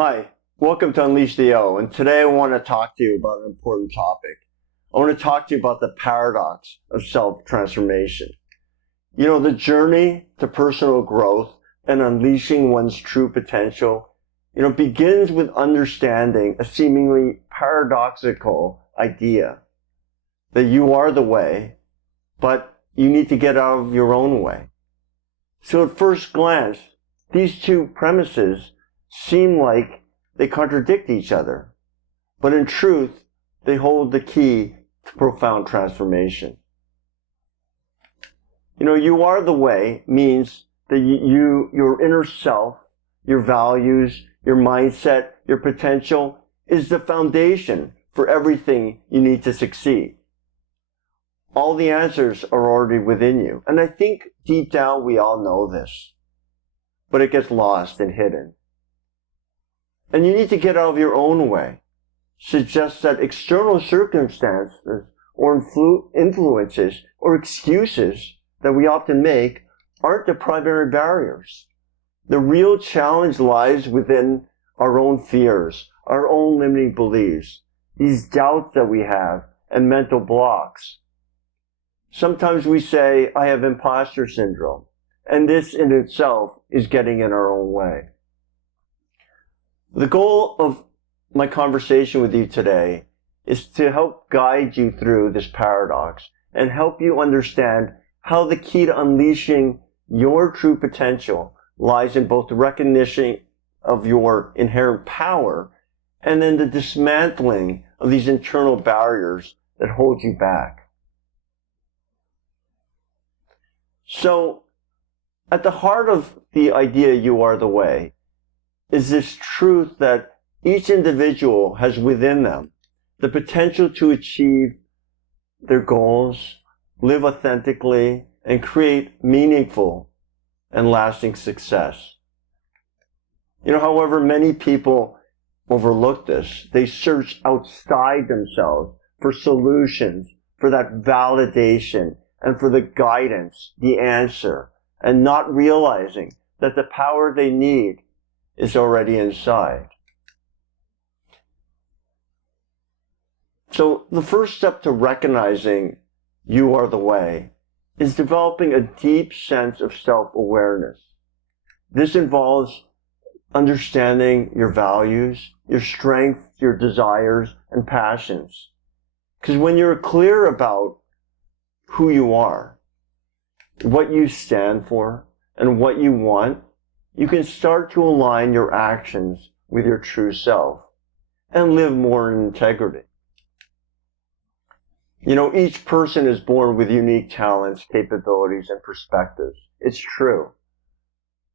Hi, welcome to Unleash the O, and today I want to talk to you about an important topic. I want to talk to you about the paradox of self-transformation. The journey to personal growth and unleashing one's true potential, begins with understanding a seemingly paradoxical idea that you are the way, but you need to get out of your own way. So at first glance, these two premises seem like they contradict each other, but in truth, they hold the key to profound transformation. You are the way means that your inner self, your values, your mindset, your potential is the foundation for everything you need to succeed. All the answers are already within you, and I think deep down we all know this, but it gets lost and hidden. And you need to get out of your own way. Suggests that external circumstances or influences or excuses that we often make aren't the primary barriers. The real challenge lies within our own fears, our own limiting beliefs, these doubts that we have, and mental blocks. Sometimes we say, I have imposter syndrome, and this in itself is getting in our own way. The goal of my conversation with you today is to help guide you through this paradox and help you understand how the key to unleashing your true potential lies in both the recognition of your inherent power and then the dismantling of these internal barriers that hold you back. So, at the heart of the idea you are the way is this truth that each individual has within them the potential to achieve their goals, live authentically, and create meaningful and lasting success. However, many people overlook this. They search outside themselves for solutions, for that validation, and for the guidance, the answer, and not realizing that the power they need is already inside. So the first step to recognizing you are the way is developing a deep sense of self-awareness. This involves understanding your values, your strengths, your desires, and passions. Because when you're clear about who you are, what you stand for, and what you want, you can start to align your actions with your true self and live more in integrity. Each person is born with unique talents, capabilities, and perspectives. It's true.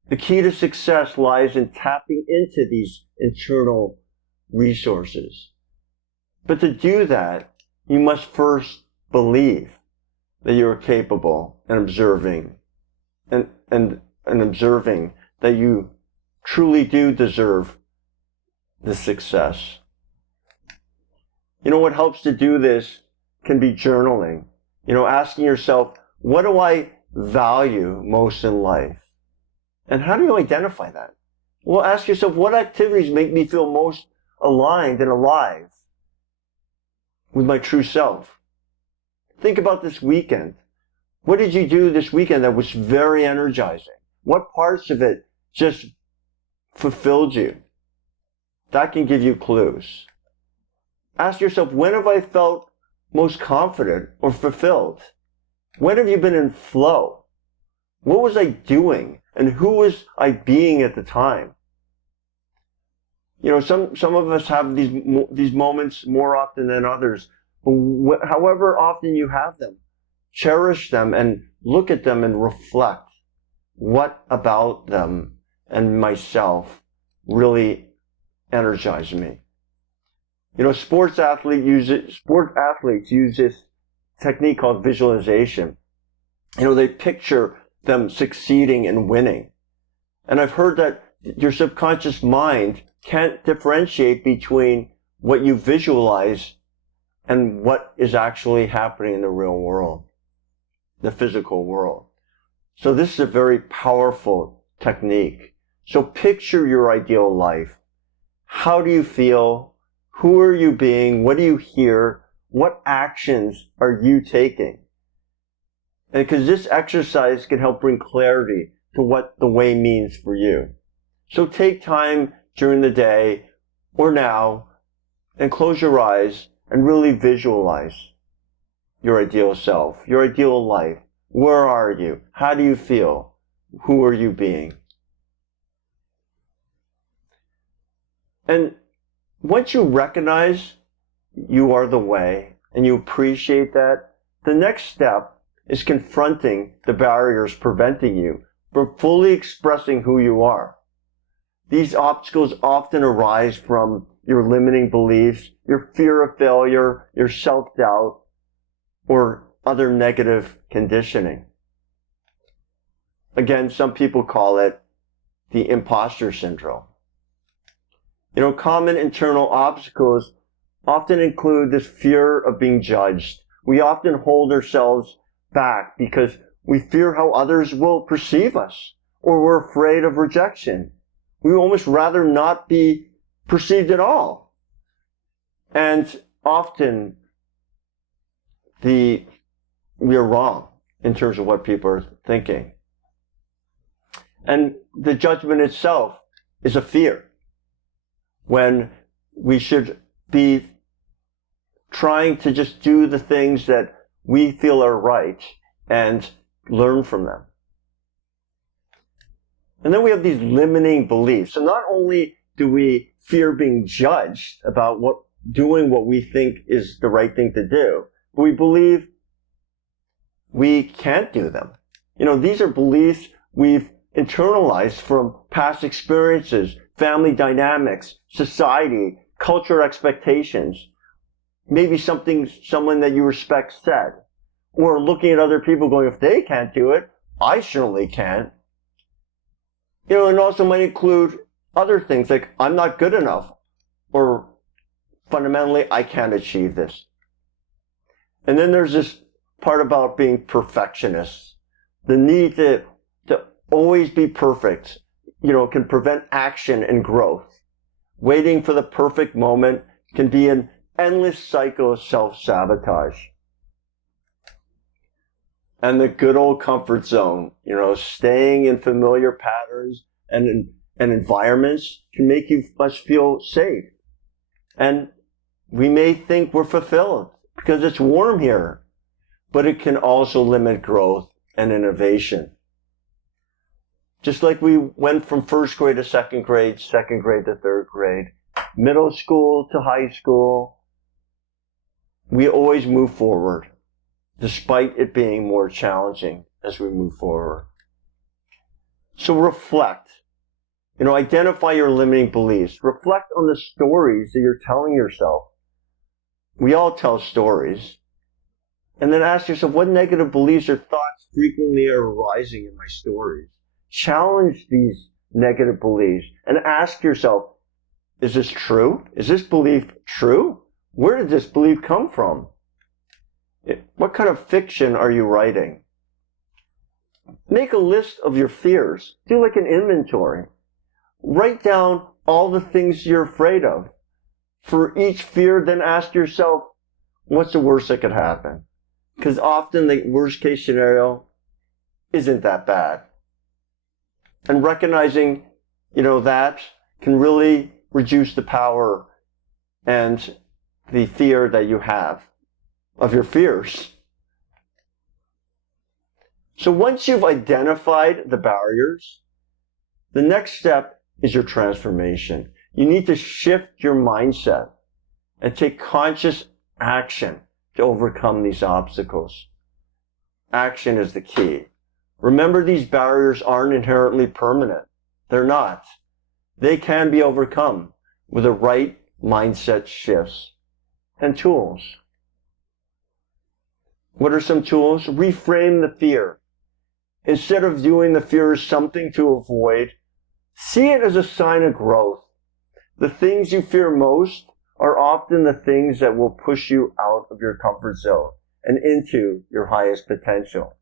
The key to success lies in tapping into these internal resources. But to do that, you must first believe that you are capable and observing that you truly do deserve the success. What helps to do this can be journaling. Asking yourself, what do I value most in life? And how do you identify that? Well, ask yourself, what activities make me feel most aligned and alive with my true self? Think about this weekend. What did you do this weekend that was very energizing? What parts of it just fulfilled you? That can give you clues. Ask yourself, when have I felt most confident or fulfilled? When have you been in flow? What was I doing? And who was I being at the time? Some of us have these moments more often than others. However often you have them, cherish them and look at them and reflect. What about them and myself really energized me? Sport athletes use this technique called visualization. They picture them succeeding and winning. And I've heard that your subconscious mind can't differentiate between what you visualize and what is actually happening in the real world, the physical world. So this is a very powerful technique. So picture your ideal life. How do you feel? Who are you being? What do you hear? What actions are you taking? And because this exercise can help bring clarity to what the way means for you. So take time during the day or now and close your eyes and really visualize your ideal self, your ideal life. Where are you? How do you feel? Who are you being? And once you recognize you are the way and you appreciate that, the next step is confronting the barriers preventing you from fully expressing who you are. These obstacles often arise from your limiting beliefs, your fear of failure, your self-doubt, or other negative conditioning. Again, some people call it the imposter syndrome. Common internal obstacles often include this fear of being judged. We often hold ourselves back because we fear how others will perceive us, or we're afraid of rejection. We would almost rather not be perceived at all. And often we are wrong in terms of what people are thinking. And the judgment itself is a fear, when we should be trying to just do the things that we feel are right and learn from them. And then we have these limiting beliefs. So not only do we fear being judged about doing what we think is the right thing to do, but we believe we can't do them. These are beliefs we've internalized from past experiences, family dynamics, society, cultural expectations. Maybe someone that you respect said, or looking at other people going, if they can't do it, I surely can't. And also might include other things like, I'm not good enough, or fundamentally, I can't achieve this. And then there's this part about being perfectionists. The need to always be perfect, can prevent action and growth. Waiting for the perfect moment can be an endless cycle of self-sabotage. And the good old comfort zone, staying in familiar patterns and environments can make us feel safe. And we may think we're fulfilled because it's warm here, but it can also limit growth and innovation. Just like we went from first grade to second grade to third grade, middle school to high school, we always move forward, despite it being more challenging as we move forward. So reflect. Identify your limiting beliefs. Reflect on the stories that you're telling yourself. We all tell stories. And then ask yourself, what negative beliefs or thoughts frequently are arising in my stories? Challenge these negative beliefs and ask yourself, is this true? Is this belief true? Where did this belief come from? What kind of fiction are you writing? Make a list of your fears. Do like an inventory. Write down all the things you're afraid of. For each fear, then ask yourself, what's the worst that could happen? Because often the worst case scenario isn't that bad. And recognizing, that can really reduce the power and the fear that you have of your fears. So once you've identified the barriers, the next step is your transformation. You need to shift your mindset and take conscious action to overcome these obstacles. Action is the key. Remember, these barriers aren't inherently permanent. They're not. They can be overcome with the right mindset shifts and tools. What are some tools? Reframe the fear. Instead of viewing the fear as something to avoid, see it as a sign of growth. The things you fear most are often the things that will push you out of your comfort zone and into your highest potential.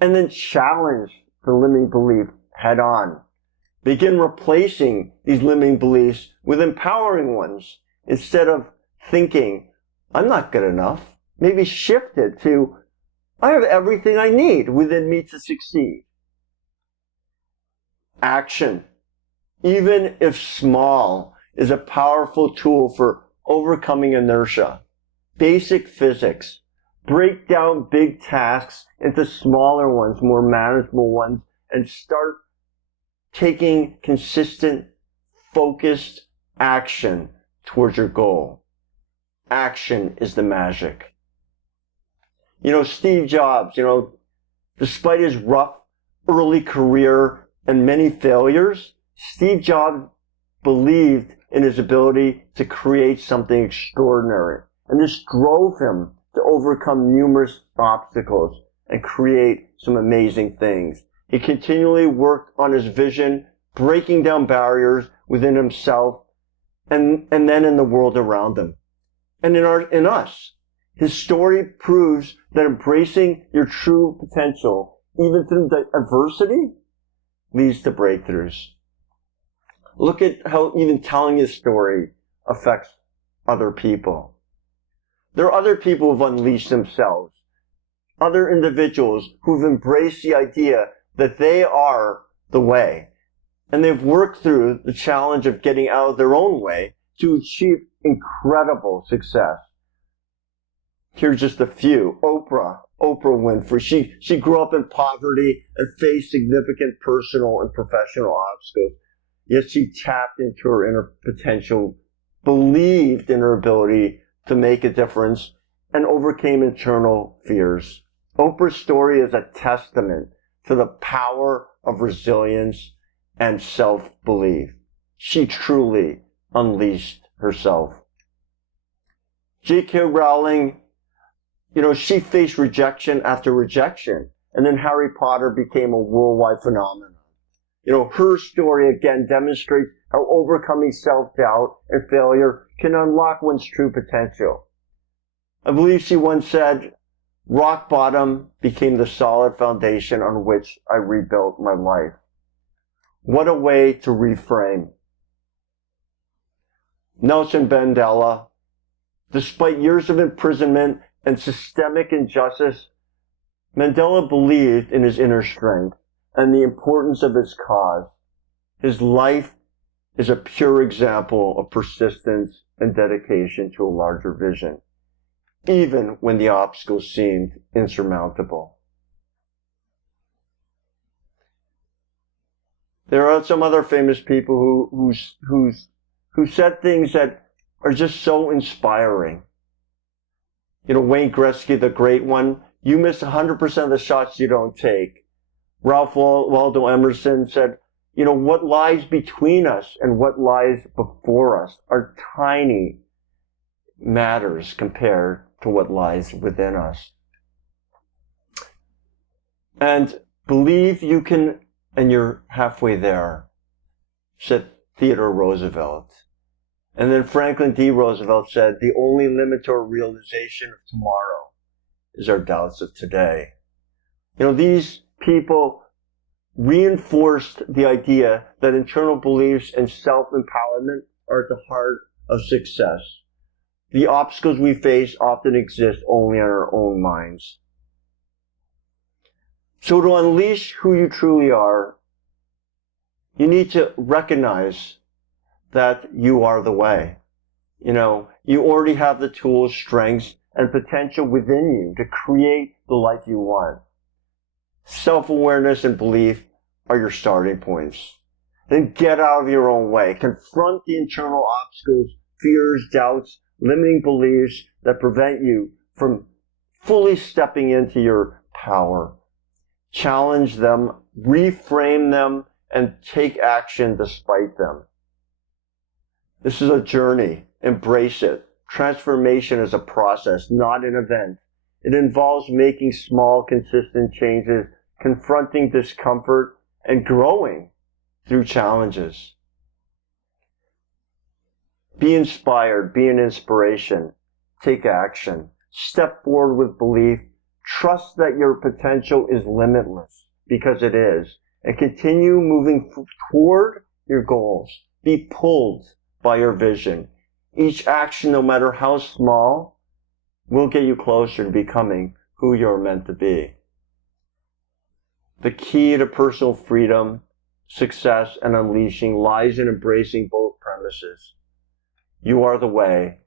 And then challenge the limiting belief head on. Begin replacing these limiting beliefs with empowering ones. Instead of thinking, I'm not good enough, maybe shift it to, I have everything I need within me to succeed. Action, even if small, is a powerful tool for overcoming inertia. Basic physics. Break down big tasks into smaller ones, more manageable ones, and start taking consistent, focused action towards your goal. Action is the magic. Steve Jobs, despite his rough early career and many failures, Steve Jobs believed in his ability to create something extraordinary. And this drove him to overcome numerous obstacles and create some amazing things. He continually worked on his vision, breaking down barriers within himself and then in the world around him. And in us, his story proves that embracing your true potential, even through the adversity, leads to breakthroughs. Look at how even telling his story affects other people. There are other people who've unleashed themselves, other individuals who've embraced the idea that they are the way, and they've worked through the challenge of getting out of their own way to achieve incredible success. Here's just a few. Oprah Winfrey. She grew up in poverty and faced significant personal and professional obstacles. Yet she tapped into her inner potential, believed in her ability to make a difference, and overcame internal fears. Oprah's story is a testament to the power of resilience and self-belief. She truly unleashed herself. J.K. Rowling, she faced rejection after rejection, and then Harry Potter became a worldwide phenomenon. Her story again demonstrates how overcoming self-doubt and failure can unlock one's true potential. I believe she once said, rock bottom became the solid foundation on which I rebuilt my life. What a way to reframe. Nelson Mandela, despite years of imprisonment and systemic injustice, Mandela believed in his inner strength and the importance of his cause. His life is a pure example of persistence and dedication to a larger vision, even when the obstacles seemed insurmountable. There are some other famous people who said things that are just so inspiring. Wayne Gretzky, the great one, you miss 100% of the shots you don't take. Ralph Waldo Emerson said, what lies between us and what lies before us are tiny matters compared to what lies within us. And believe you can, and you're halfway there, said Theodore Roosevelt. And then Franklin D. Roosevelt said, the only limit to our realization of tomorrow is our doubts of today. These people reinforced the idea that internal beliefs and self-empowerment are at the heart of success. The obstacles we face often exist only in our own minds. So to unleash who you truly are, you need to recognize that you are the way. You already have the tools, strengths, and potential within you to create the life you want. Self-awareness and belief are your starting points. Then get out of your own way. Confront the internal obstacles, fears, doubts, limiting beliefs that prevent you from fully stepping into your power. Challenge them, reframe them, and take action despite them. This is a journey. Embrace it. Transformation is a process, not an event. It involves making small, consistent changes, confronting discomfort, and growing through challenges. Be inspired. Be an inspiration. Take action. Step forward with belief. Trust that your potential is limitless, because it is. and continue moving toward your goals. Be pulled by your vision. Each action, no matter how small, will get you closer to becoming who you're meant to be. The key to personal freedom, success, and unleashing lies in embracing both premises. You are the way,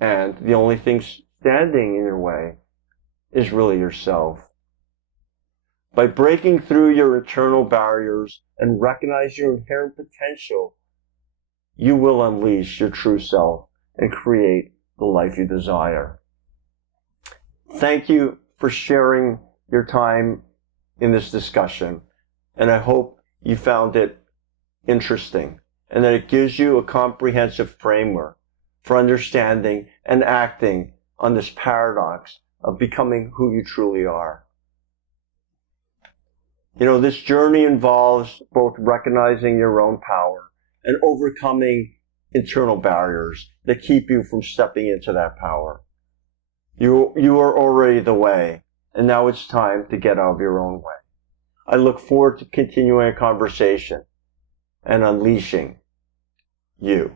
and the only thing standing in your way is really yourself. By breaking through your internal barriers and recognize your inherent potential, you will unleash your true self and create the life you desire. Thank you for sharing your time in this discussion, and I hope you found it interesting and that it gives you a comprehensive framework for understanding and acting on this paradox of becoming who you truly are. You know, this journey involves both recognizing your own power and overcoming internal barriers that keep you from stepping into that power. You are already the way, and now it's time to get out of your own way. I look forward to continuing a conversation and unleashing you.